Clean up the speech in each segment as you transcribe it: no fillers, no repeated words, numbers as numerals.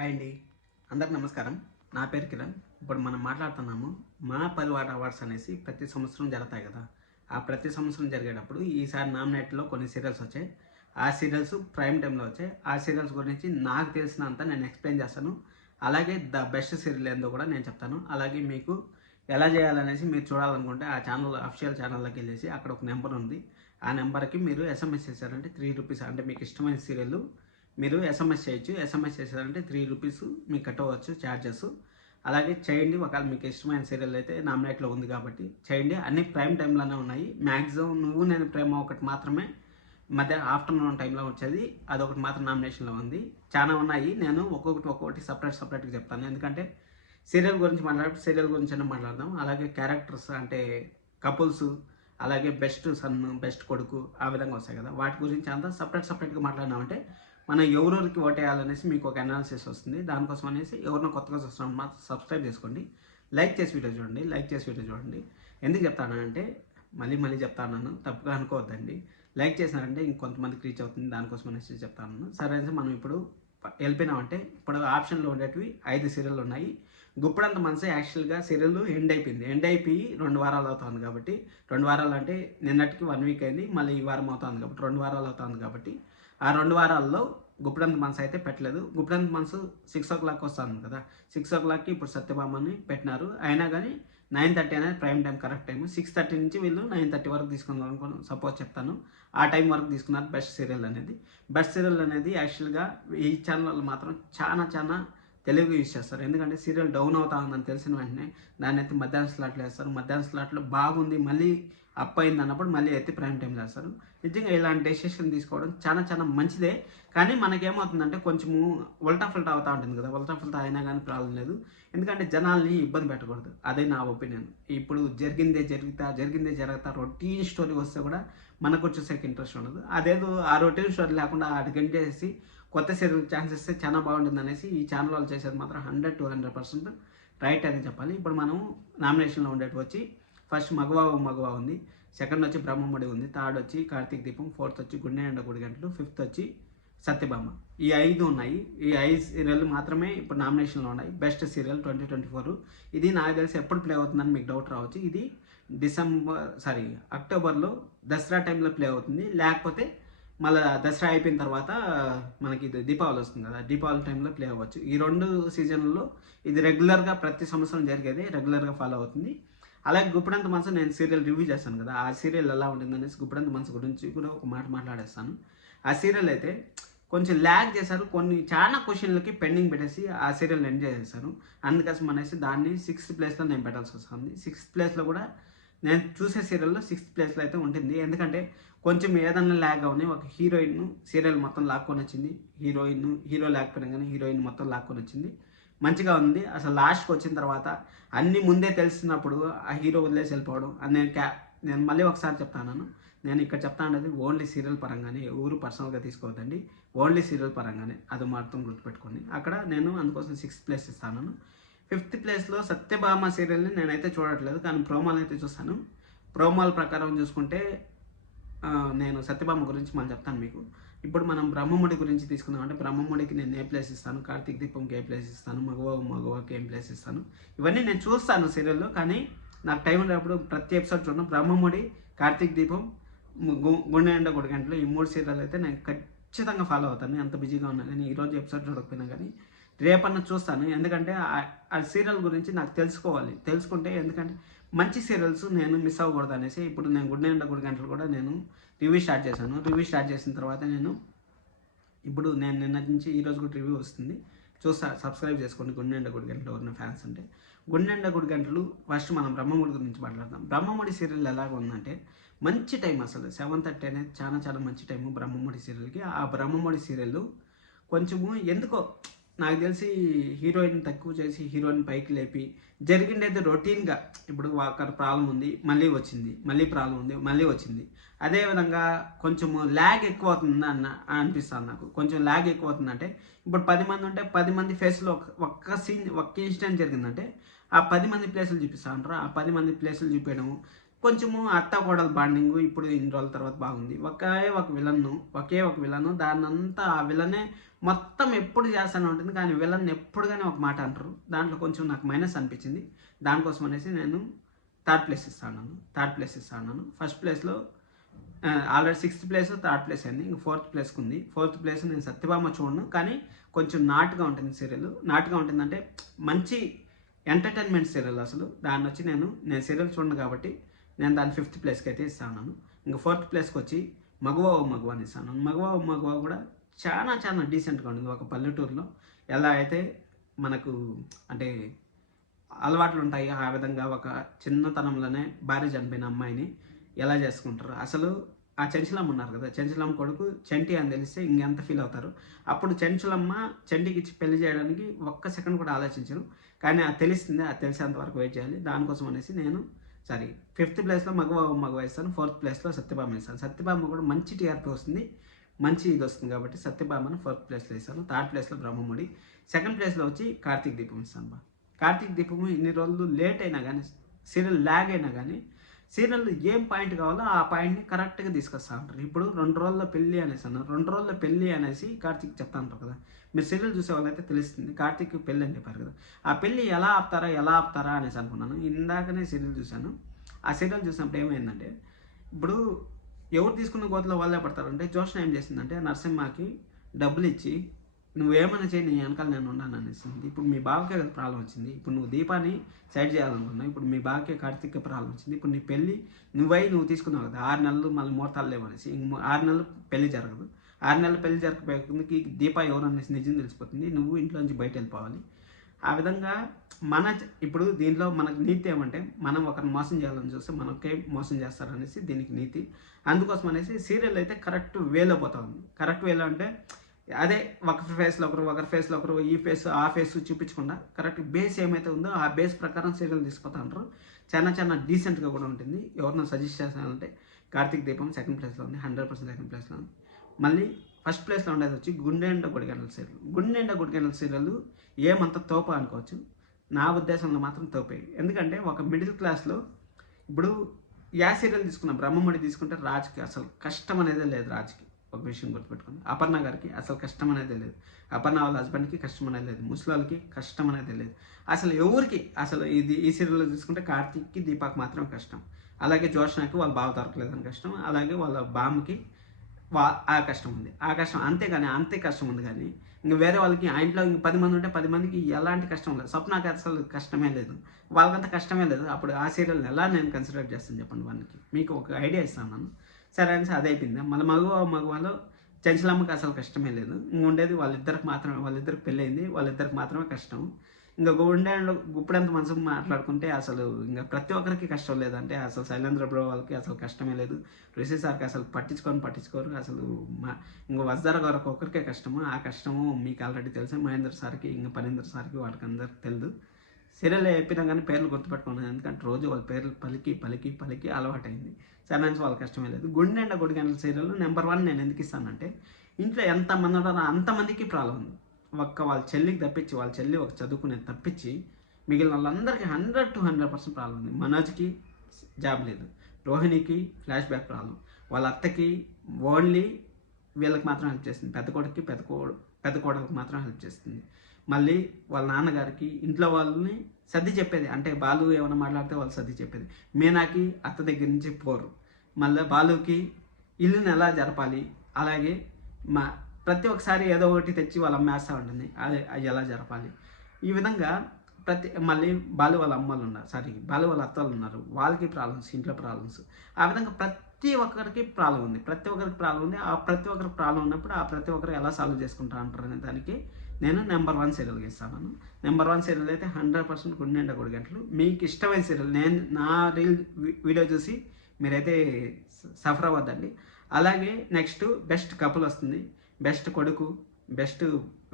Hi అండి, అందరికి నమస్కారం. నా పేరు కిరణ్. ఇప్పుడు మనం మాట్లాడుతున్నాము మా పరివార అవార్డ్స్ అనేసి ప్రతి సంవత్సరం జరుగుతాయి కదా. ఆ ప్రతి సంవత్సరం జరిగేటప్పుడు ఈసారి నామినేట్లో కొన్ని సీరియల్స్ వచ్చాయి. ఆ సీరియల్స్ ప్రైమ్ టైంలో వచ్చాయి. ఆ సీరియల్స్ గురించి నాకు తెలిసినంత నేను ఎక్స్ప్లెయిన్ చేస్తాను. అలాగే ద బెస్ట్ సీరియల్ ఏందో కూడా నేను చెప్తాను. అలాగే మీకు ఎలా చేయాలనేసి మీరు చూడాలనుకుంటే ఆ ఛానల్ అఫిషియల్ ఛానల్లోకి వెళ్ళేసి అక్కడ ఒక నెంబర్ ఉంది. ఆ నెంబర్కి మీరు ఎస్ఎంఎస్ చేశారంటే ₹3 అంటే మీకు ఇష్టమైన సీరియల్ మీరు ఎస్ఎంఎస్ చేయొచ్చు. ఎస్ఎంఎస్ చేశారంటే ₹3 మీకు కట్టవచ్చు ఛార్జెస్. అలాగే చేయండి. ఒకవేళ మీకు ఇష్టమైన సీరియల్ అయితే నామినేట్లో ఉంది కాబట్టి చేయండి. అన్ని ప్రైమ్ టైంలోనే ఉన్నాయి. మ్యాక్సిమం నువ్వు నేను ప్రేమ ఒకటి మాత్రమే ఆఫ్టర్నూన్ టైంలో వచ్చేది. అదొకటి మాత్రం నామినేషన్లో ఉంది. చాలా ఉన్నాయి. నేను ఒక్కొక్కటి సపరేట్గా చెప్తాను. ఎందుకంటే సీరియల్ గురించి సీరియల్ గురించి మాట్లాడదాం. అలాగే క్యారెక్టర్స్ అంటే కపుల్స్, అలాగే బెస్ట్ సన్, బెస్ట్ కొడుకు, ఆ విధంగా వస్తాయి కదా. వాటి గురించి అంతా సపరేట్గా మాట్లాడినామంటే మనం ఎవరెవరికి ఓటేయాలనేసి మీకు ఒక అనాలిసిస్ వస్తుంది. దానికోసం అనేసి ఎవరినో కొత్తగా చూస్తున్నాం మాత్రం సబ్స్క్రైబ్ చేసుకోండి. లైక్ చేసి వీడియో చూడండి. ఎందుకు చెప్తానంటే మళ్ళీ చెప్తాను, తప్పుగా అనుకోవద్దండి. లైక్ చేసినారంటే ఇంకొంతమందికి రీచ్ అవుతుంది. దానికోసం అనేసి చెప్తాను. సరే అయితే మనం ఇప్పుడు వెళ్ళిపోయినామంటే ఇప్పుడు ఆప్షన్లో ఉండేటివి 5 సీరియల్ ఉన్నాయి. గుప్పడంత మనసు యాక్చువల్గా సీరియల్ ఎండ్ అయిపోయి 2 వారాలు అవుతుంది కాబట్టి 2 వారాలు అంటే నిన్నటికి 1 వీక్ అయింది. మళ్ళీ ఈ వారం అవుతుంది కాబట్టి 2 వారాలు అవుతుంది కాబట్టి ఆ 2 వారాల్లో గుప్పడంత మనసు అయితే పెట్టలేదు. గుప్పడంత మనసు 6 o'clock వస్తుంది కదా. 6 o'clockకి ఇప్పుడు సత్యభామని పెట్టినారు. అయినా కానీ 9:30 అనేది ప్రైమ్ టైం, కరెక్ట్ టైం. 6:30 నుంచి వీళ్ళు 9:30 వరకు తీసుకున్నారు అనుకో, సపోజ్ చెప్తాను. ఆ టైం వరకు తీసుకున్నారు బెస్ట్ సీరియల్ అనేది యాక్చువల్గా ఈ ఛానల్ మాత్రం చాలా తెలుగు యూజ్ చేస్తారు. ఎందుకంటే సీరియల్ డౌన్ అవుతా ఉందని తెలిసిన వెంటనే దాన్ని అయితే మధ్యాహ్నం స్లాట్లో వేస్తారు. మధ్యాహ్నం స్లాట్లో బాగుంది మళ్ళీ అప్ అయింది అన్నప్పుడు మళ్ళీ ఎత్తి ప్రైమ్ టైం చేస్తారు. నిజంగా ఇలాంటి డెసిషన్ తీసుకోవడం చాలా మంచిదే. కానీ మనకేమవుతుందంటే కొంచెము ఉల్టా ఫుల్టా అవుతూ ఉంటుంది కదా. ఉల్టా ఫుల్టా అయినా కానీ ప్రాబ్లం లేదు. ఎందుకంటే జనాల్ని ఇబ్బంది పెట్టకూడదు. అదే నా ఒపీనియన్. ఇప్పుడు జరిగిందే జరుగుతా రొటీన్ స్టోరీ వస్తే కూడా మనకు వచ్చేసరికి ఇంట్రెస్ట్ ఉండదు. అదేదో ఆ రొటీన్ స్టోరీ లేకుండా అది గంటేసి కొత్త సీరియల్ ఛాన్స్ ఇస్తే చాలా బాగుంటుంది అనేసి ఈ ఛానల్ వాళ్ళు చేసేది మాత్రం 100 to 100% రైట్ అని చెప్పాలి. ఇప్పుడు మనం నామినేషన్లో ఉండేటి వచ్చి ఫస్ట్ మగవా ఉంది. సెకండ్ వచ్చి బ్రహ్మముడి ఉంది. థర్డ్ వచ్చి కార్తీక దీపం. ఫోర్త్ వచ్చి గుండె నిండా 3 గంటలు. ఫిఫ్త్ వచ్చి సత్యభామ. ఈ 5 ఉన్నాయి. ఈ 5 సీరియల్ మాత్రమే ఇప్పుడు నామినేషన్లో ఉన్నాయి. Best serial 2024. ఇది నాకు తెలిసి ఎప్పుడు ప్లే అవుతుందని మీకు డౌట్ రావచ్చు. ఇది అక్టోబర్లో దసరా టైంలో ప్లే అవుతుంది. లేకపోతే మళ్ళీ దసరా అయిపోయిన తర్వాత మనకి ఇది దీపావళి వస్తుంది కదా, దీపావళి టైంలో ప్లే అవ్వచ్చు. ఈ 2 సీజన్లలో ఇది రెగ్యులర్గా ప్రతి సంవత్సరం జరిగేది, రెగ్యులర్గా ఫాలో అవుతుంది. అలాగే గుప్పడంత మనసు నేను సీరియల్ రివ్యూ చేస్తాను కదా, ఆ సీరియల్ ఎలా ఉంటుంది అనేసి గుప్పడంత మనసు గురించి కూడా ఒక మాట మాట్లాడేస్తాను. ఆ సీరియల్ అయితే కొంచెం ల్యాగ్ చేశారు. చాలా క్వశ్చన్లకి పెండింగ్ పెట్టేసి ఆ సీరియల్ ఎండ్ చేసేసారు. అందుకోసం అనేసి దాన్ని 6th ప్లేస్లో నేను పెట్టాల్సి వస్తుంది. 6th ప్లేస్లో కూడా నేను చూసే సీరియల్లో 6th ప్లేస్లో అయితే ఉంటుంది. ఎందుకంటే కొంచెం ఏదన్నా ల్యాగ్ అవునాయి. ఒక హీరోయిన్ సీరియల్ మొత్తం లాక్కొని వచ్చింది. హీరో లేకపోయినా కానీ హీరోయిన్ మొత్తం లాక్కొని వచ్చింది. మంచిగా ఉంది. అసలు లాస్ట్కి వచ్చిన తర్వాత అన్నీ ముందే తెలిసినప్పుడు ఆ హీరో వదిలేసి వెళ్ళిపోవడం అని నేను మళ్ళీ ఒకసారి చెప్తాను. నేను ఇక్కడ చెప్తా అనేది ఓన్లీ సీరియల్ పరంగానే, ఎవరు పర్సనల్గా తీసుకోవద్దండి. ఓన్లీ సీరియల్ పరంగానే, అది మాత్రం గుర్తుపెట్టుకోండి. అక్కడ నేను అందుకోసం 6th ప్లేస్ ఇస్తాను. 5th ప్లేస్లో సత్యభామ సీరియల్ని నేనైతే చూడట్లేదు, కానీ ప్రోమోలు అయితే చూస్తాను. ప్రోమోల ప్రకారం చూసుకుంటే నేను సత్యభామ గురించి మళ్ళీ చెప్తాను మీకు. ఇప్పుడు మనం బ్రహ్మముడి గురించి తీసుకుందామంటే బ్రహ్మముడికి నేను ఏ ప్లేస్ ఇస్తాను, కార్తీక దీపంకి ఏ ప్లేస్ ఇస్తాను, మగవాకి ఏం ప్లేస్ ఇస్తాను, ఇవన్నీ నేను చూస్తాను సీరియల్లో. కానీ నాకు టైం ఉన్నప్పుడు ప్రతి ఎపిసోడ్ చూడను. బ్రహ్మముడి, కార్తీక దీపం, గుండె నిండా 3 గంటలు, ఈ 3 సీరియల్ అయితే నేను ఖచ్చితంగా ఫాలో అవుతాను. ఎంత బిజీగా ఉన్నా కానీ, ఈరోజు ఎపిసోడ్ చూడకపోయినా కానీ రేపన్నా చూస్తాను. ఎందుకంటే ఆ సీరియల్ గురించి నాకు తెలుసుకుంటే ఎందుకంటే మంచి సీరియల్స్ నేను మిస్ అవ్వకూడదు అనేసి ఇప్పుడు నేను గుండె నిండా 3 గంటలు కూడా నేను రివ్యూ స్టార్ట్ చేశాను. రివ్యూ స్టార్ట్ చేసిన తర్వాత నేను నిన్నటి నుంచి ఈరోజు కూడా రివ్యూ వస్తుంది, సబ్స్క్రైబ్ చేసుకోండి. గుండె నిండా 3 గంటలు ఎవరైనా ఫ్యాన్స్ అంటే. గుండె నిండా 3 గంటలు ఫస్ట్ మనం బ్రహ్మముడి గురించి మాట్లాడదాం. బ్రహ్మముడి సీరియల్ ఎలాగ ఉందంటే మంచి టైం. అసలు 7:30 అనేది చాలా మంచి టైము బ్రహ్మముడి సీరియల్కి. ఆ బ్రహ్మముడి సీరియల్ కొంచెము ఎందుకో నాకు తెలిసి హీరోయిన్ తక్కువ చేసి హీరోయిన్ పైకి లేపి జరిగిండేది రొటీన్గా. ఇప్పుడు ఒకరి ప్రాబ్లం ఉంది, మళ్ళీ వచ్చింది, మళ్ళీ ప్రాబ్లం ఉంది, మళ్ళీ వచ్చింది. అదేవిధంగా కొంచెము ల్యాగ్ ఎక్కువ అవుతుంది అనిపిస్తుంది నాకు. కొంచెం ల్యాగ్ ఎక్కువ అవుతుందంటే ఇప్పుడు 10 మంది ఉంటే 10 మంది ఫేస్లో ఒక్క ఇన్సిడెంట్ జరిగిందంటే ఆ 10 మంది ప్లేసులు చూపిస్తూ ఉంటారు. ఆ 10 మంది ప్లేసులు చూపించడము కొంచెము అత్త కోడలు బాండింగ్ ఇప్పుడు ఇన్ని రోజుల తర్వాత బాగుంది. ఒకే ఒక విలన్ దాన్నంతా ఆ విలనే మొత్తం ఎప్పుడు చేస్తూనే ఉంటుంది, కానీ విలన్ ఎప్పుడు కానీ ఒక మాట అంటారు. దాంట్లో కొంచెం నాకు మైనస్ అనిపించింది. దానికోసం అనేసి నేను థర్డ్ ప్లేస్ ఇస్తాను. ఫస్ట్ ప్లేస్లో already 6th place, third place అయింది. ఇంక 4th ప్లేస్కి ఉంది. 4th ప్లేస్ నేను సత్యభామ చూడను, కానీ కొంచెం నాటుగా ఉంటుంది సీరియల్. నాటుగా ఉంటుందంటే మంచి ఎంటర్టైన్మెంట్ సీరియల్ అసలు. దాన్ని వచ్చి నేను సీరియల్ చూడను కాబట్టి నేను దాన్ని 5th ప్లేస్కి అయితే ఇస్తాను. ఇంకా 4th ప్లేస్కి వచ్చి మగవా ఓ మగవా అని ఇస్తాను. మగవా ఓ మగవా కూడా చాలా చాలా డీసెంట్గా ఉంటుంది. ఒక పల్లెటూరులో ఎలా అయితే మనకు అంటే అలవాట్లు ఉంటాయి, ఆ విధంగా ఒక చిన్నతనంలోనే భార్య చనిపోయిన అమ్మాయిని ఎలా చేసుకుంటారు. అసలు ఆ చెంచులమ్మ ఉన్నారు కదా, చెంచులమ్మ కొడుకు చంటి అని తెలిస్తే ఇంకెంత ఫీల్ అవుతారు. అప్పుడు చెంచులమ్మ చంటికి ఇచ్చి పెళ్లి చేయడానికి ఒక్క సెకండ్ కూడా ఆలోచించరు, కానీ అది తెలిసిందే. అది తెలిసేంత వరకు వెయిట్ చేయాలి. దానికోసం అనేసి నేను 5th ప్లేస్లో మగవా ఇస్తాను. 4th ప్లేస్లో సత్యభామ ఇస్తాను. సత్యభామ కూడా మంచి టీఆర్పీ వస్తుంది, మంచి ఇది వస్తుంది కాబట్టి సత్యభామను 4th ప్లేస్లో ఇస్తాను. 3rd ప్లేస్లో బ్రహ్మముడి. 2nd ప్లేస్లో వచ్చి కార్తీక్ దీపం ఇస్తాను. కార్తీక్ దీపము ఇన్ని రోజులు లేట్ అయినా కానీ, సీరియల్ ల్యాగ్ అయినా కానీ, సీరియల్లో ఏం పాయింట్ కావాలో ఆ పాయింట్ని కరెక్ట్గా తీసుకొస్తా ఉంటారు. ఇప్పుడు 2 రోజుల్లో పెళ్ళి అనేసి అన్నారు. 2 రోజుల్లో పెళ్ళి అనేసి కార్తీక్ చెప్తా ఉంటారు కదా. మీరు సీరియల్ చూసే వాళ్ళైతే తెలుస్తుంది. కార్తీక్ పెళ్ళి అని చెప్పారు కదా, ఆ పెళ్ళి ఎలా ఆపుతారా అనేసి అనుకున్నాను. ఇందాకనే సీరియల్ చూశాను. ఆ సీరియల్ చూసినప్పుడు ఏమైందంటే, ఇప్పుడు ఎవరు తీసుకున్న గోతులో వాళ్ళే పడతారంటే, జోష్న ఏం చేసిందంటే నరసింహకి డబ్బులు ఇచ్చి నువ్వేమైనా చేయి, నీ వెనకాల నేను ఉన్నాను అనేసింది. ఇప్పుడు మీ బావకే కదా ప్రాబ్లం వచ్చింది. ఇప్పుడు నువ్వు దీపాన్ని సైడ్ చేయాలనుకున్నావు, ఇప్పుడు మీ బావకే కార్తీక్కి ప్రాబ్లం వచ్చింది. ఇప్పుడు నీ పెళ్ళి నువ్వు తీసుకున్నావు కదా, 6 నెలలు మళ్ళీ ముహూర్తాలు లేవనేసి, 6 నెలలు పెళ్లి జరగదు. 6 నెలలు పెళ్లి జరగకపోయేందుకు దీప ఎవరు అనేసి నిజం తెలిసిపోతుంది. నువ్వు ఇంట్లో నుంచి బయట వెళ్ళిపోవాలి. ఆ విధంగా ఇప్పుడు దీంట్లో మనకు నీతి ఏమంటే, మనం ఒకరిని మోసం చేయాలని చూస్తే మనకే మోసం చేస్తారనేసి దీనికి నీతి. అందుకోసం అనేసి సీరియల్ అయితే కరెక్ట్ వేలో పోతా ఉంది. కరెక్ట్ వేలో అంటే అదే ఒకరి ఫేస్లో ఒకరు ఈ ఫేస్ ఆ ఫేస్ చూపించకుండా కరెక్ట్ బేస్ ఏమైతే ఉందో ఆ బేస్ ప్రకారం సీరియల్ తీసుకుపోతా ఉంటారు. చాలా డీసెంట్గా కూడా ఉంటుంది. ఎవరినో సజెస్ట్ చేస్తానంటే కార్తీక్ దీపం 2nd ప్లేస్లో ఉంది, 100% 2nd ప్లేస్లో ఉంది. మళ్ళీ 1st ప్లేస్లో ఉండేది వచ్చి గుండెండ గుడిగంటల సీరియల్. గుండెండ గుడిగంటల సీరియల్ ఏమంత తోప అనుకోవచ్చు, నా ఉద్దేశంలో మాత్రం తోపే. ఎందుకంటే ఒక మిడిల్ క్లాస్లో ఇప్పుడు సీరియల్ తీసుకున్న బ్రహ్మముడి తీసుకుంటే రాజుకి అసలు కష్టం అనేదే లేదు. రాజుకి ఒక విషయం గుర్తుపెట్టుకోండి, అపర్ణ గారికి అసలు కష్టం అనేది లేదు. అపర్ణ వాళ్ళ హస్బెండ్కి కష్టం అనేది లేదు. ముసలికి కష్టం అనేది లేదు. అసలు ఎవరికి అసలు ఈ సీరియల్లో తీసుకుంటే కార్తీక్కి దీపాకి మాత్రమే కష్టం. అలాగే జోష్నాకి వాళ్ళ బావ దొరకలేదని కష్టం. అలాగే వాళ్ళ బామ్మకి ఆ కష్టం ఉంది. ఆ కష్టం అంతే కష్టం ఉంది. కానీ ఇంక వేరే వాళ్ళకి ఆ ఇంట్లో ఇంక 10 మంది ఉంటే 10 మందికి ఎలాంటి కష్టం లేదు. స్వప్నకి అసలు కష్టమే లేదు, వాళ్ళకంత కష్టమే లేదు. అప్పుడు ఆ సీరియల్ని ఎలా నేను కన్సిడర్ చేస్తాను చెప్పండి. వాళ్ళకి మీకు ఒక ఐడియా ఇస్తాను. సరే అనేసి అదే అయిపోయింది. మళ్ళీ మగవాళ్ళు చెంచలమ్మకి అసలు కష్టమే లేదు. ఇంక ఉండేది వాళ్ళిద్దరికి పెళ్ళయింది, వాళ్ళిద్దరికి మాత్రమే కష్టం. ఇంకా గుప్పుడంత మనసు మాట్లాడుకుంటే అసలు ఇంకా ప్రతి ఒక్కరికి కష్టం లేదంటే అసలు శైలేంద్ర బ్రో వాళ్ళకి అసలు కష్టమే లేదు. ఋషి సార్కి అసలు పట్టించుకోరు అసలు. ఇంకా వజ్దార గారికి ఒక్కరికే కష్టము. ఆ కష్టము మీకు ఆల్రెడీ తెలుసు. మహేంద్ర సార్కి ఇంకా పనేంద్ర సార్కి వాళ్ళకి అందరికి తెలియదు. సీరియల్ చెప్పినా కానీ పేర్లు గుర్తుపెట్టుకున్నాను, ఎందుకంటే రోజు వాళ్ళ పేర్లు పలికి అలవాటైంది. సరే నుంచి వాళ్ళకి కష్టమే లేదు. గుండెండ గుడిగంటల సీరియల్ నెంబర్ 1 నేను ఎందుకు ఇస్తానంటే, ఇంట్లో ఎంతమంది ఉన్నారో అంతమందికి ప్రాబ్లం ఉంది. వాళ్ళ చెల్లికి తప్పించి, వాళ్ళ చెల్లి ఒక చదువుకునేది తప్పించి మిగిలిన వాళ్ళందరికీ 100 to 100% ప్రాబ్లం ఉంది. మనోజ్కి జాబ్ లేదు, రోహిణికి ఫ్లాష్ బ్యాక్ ప్రాబ్లం, వాళ్ళ అత్తకి ఓన్లీ వీళ్ళకి మాత్రం హెల్ప్ చేస్తుంది, పెద్ద కొడుకుకి పెద్ద కోడలికి మాత్రం హెల్ప్ చేస్తుంది. మళ్ళీ వాళ్ళ నాన్నగారికి ఇంట్లో వాళ్ళని సర్ది చెప్పేది, అంటే బాలు ఏమైనా మాట్లాడితే వాళ్ళు సర్ది చెప్పేది. మీనాకి అత్త దగ్గర నుంచి పోరు. మళ్ళీ బాలుకి ఇల్లుని ఎలా జరపాలి, అలాగే ప్రతి ఒక్కసారి ఏదో ఒకటి తెచ్చి వాళ్ళ అమ్మేస్తూ ఉంటుంది, అది ఎలా జరపాలి. ఈ విధంగా మళ్ళీ బాలు వాళ్ళ అమ్మలు ఉన్నారు, బాలు వాళ్ళ అత్తలు ఉన్నారు, వాళ్ళకి ప్రాబ్లమ్స్, ఇంట్లో ప్రాబ్లమ్స్. ఆ విధంగా ప్రతి ఒక్కరికి ప్రాబ్లం ఉంది. ఆ ప్రతి ఒక్కరికి ప్రాబ్లం ఉన్నప్పుడు ఆ ప్రతి ఒక్కరు ఎలా సాల్వ్ చేసుకుంటారు అంటారు అనే దానికి నేను నెంబర్ 1 సీరియల్గా ఇస్తాను. నెంబర్ 1 సీరియల్ అయితే 100% గుండెండ గుడిగంటలు. మీకు ఇష్టమైన సీరియల్ నా వీడియో చూసి మీరైతే సఫర్ అవ్వద్దండి. అలాగే నెక్స్ట్ బెస్ట్ కపుల్ వస్తుంది, బెస్ట్ కొడుకు, బెస్ట్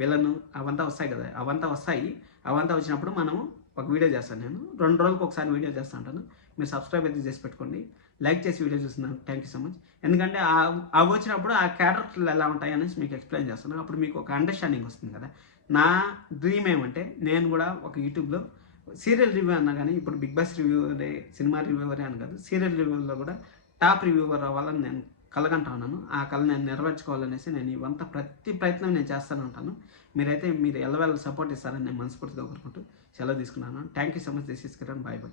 విలను, అవంతా వస్తాయి కదా. అవంతా వచ్చినప్పుడు మనం ఒక వీడియో చేస్తాను. నేను 2 రోజులకు ఒకసారి వీడియో చేస్తూ ఉంటాను. మీరు సబ్స్క్రైబ్ అయితే చేసి పెట్టుకోండి, లైక్ చేసి వీడియో చూస్తున్నాను. Thank you so much. ఎందుకంటే అవి వచ్చినప్పుడు ఆ క్యారెక్టర్లు ఎలా ఉంటాయి అనేసి మీకు ఎక్స్ప్లెయిన్ చేస్తాను. అప్పుడు మీకు ఒక అండర్స్టాండింగ్ వస్తుంది కదా. నా డ్రీమ్ ఏమంటే, నేను కూడా ఒక యూట్యూబ్లో సీరియల్ రివ్యూ అన్నా కానీ, ఇప్పుడు బిగ్ బాస్ రివ్యూవరే, సినిమా రివ్యూవరే అని కాదు, సీరియల్ రివ్యూలో కూడా టాప్ రివ్యూవర్ అవ్వాలని నేను కలగంటా ఉన్నాను. ఆ కళ నేను నెరవేర్చుకోవాలనేసి నేను ఇవంతా ప్రతి ప్రయత్నం నేను చేస్తూనే ఉంటాను. మీరు ఎల్లవేళ సపోర్ట్ ఇస్తారని నేను మనస్ఫూర్తిగా కోరుకుంటూ సెలవు తీసుకున్నాను. Thank you so much. This is Kiran. Bye bye.